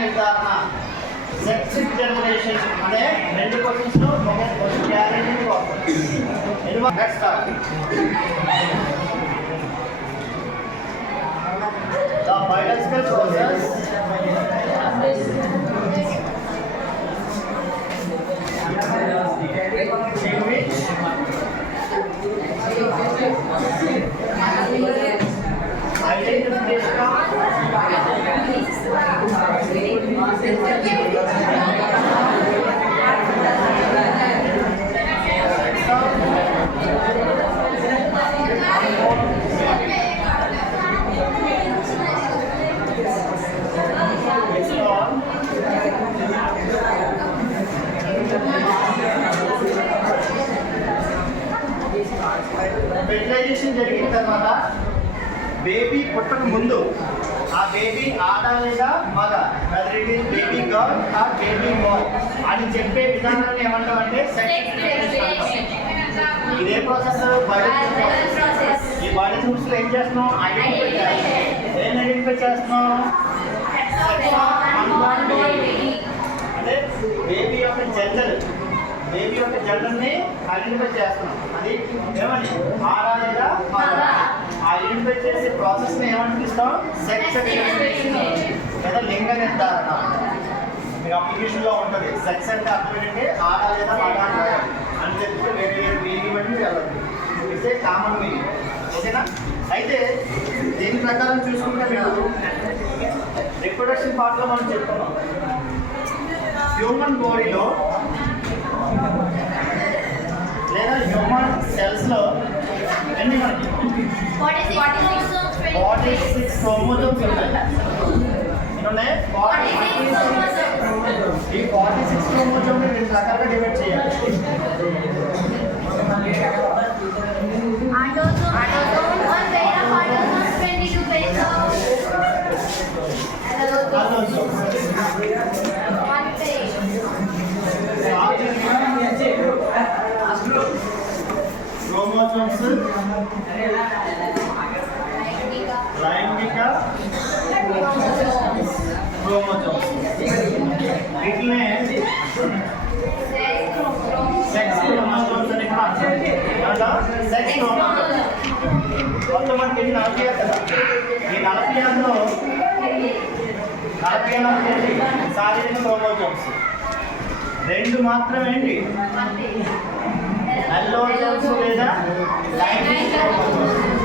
నిర్ధారణ sex determination అనే రెండు క్వశ్చన్స్ లో ఒక క్వశ్చన్ గ్యారెంటీ వస్తుంది. Let's start. The biological process in which identification fertilisation జరిగిన తర్వాత బేబీ పుట్టక ముందు ఆ బేబీ ఆడ లేదా మగ, whether it is baby girl or baby bye అని చెప్పే విధానాన్ని ఏమంటామంటే సెక్స్ డిటర్మినేషన్. ఇదే ప్రాసెస్ ఈ బయోలజీ లో ఏం చేస్తున్నాం? ఐడెంటిఫై చేస్తున్నాం. ఏం ఐడెంటిఫై చేస్తున్నాం? అంటే బేబీ యొక్క జెండర్ని ఐడెంటిఫై చేస్తున్నాం. అది ఏమని ఆడ లేదా మగ ఐడెంటిఫై చేసే ప్రాసెస్ని ఏమనిపిస్తాం? సెక్స్ డిటర్మినేషన్ లేదా లింగ నిర్ధారణ. మీకు అప్లికేషన్లో ఉంటుంది. సెక్స్ అంటే అర్థం ఏంటంటే ఆడ లేదా మగ అని చెప్తే వేరే వేరే మీనింగ్ బట్టి వెళ్ళదు. ఇదే కామన్ మీనింగ్. ఓకేనా? అయితే దీని ప్రకారం చూసుకుంటే మీరు రిప్రొడక్షన్ పార్ట్లో మనం చెప్తున్నాం. హ్యూమన్ బాడీలో లేదా హ్యూమన్ సెల్స్లో ఎన్ని మనకి 46 క్రోమోజోమ్స్ ఉంటాయి. ఈ 46 క్రోమోజోమ్ని రెండు రకాలుగా డివైడ్ చేయాలి. క్రోమోజోమ్స్ లైంగిక క్రోమోజోమ్స్, వీటినే సెక్స్ క్రోమోజోమ్స్ అని కూడా అంటారు. సెక్స్ క్రోమోజోమ్స్ మొత్తం మనకి 46 కదా. ఈ 46లో 46 శారీరక క్రోమోజోమ్స్, 2 మాత్రమే ఏంటి అల్లోజోమ్స్ లేదా లైంగిక క్రోమోజోమ్స్.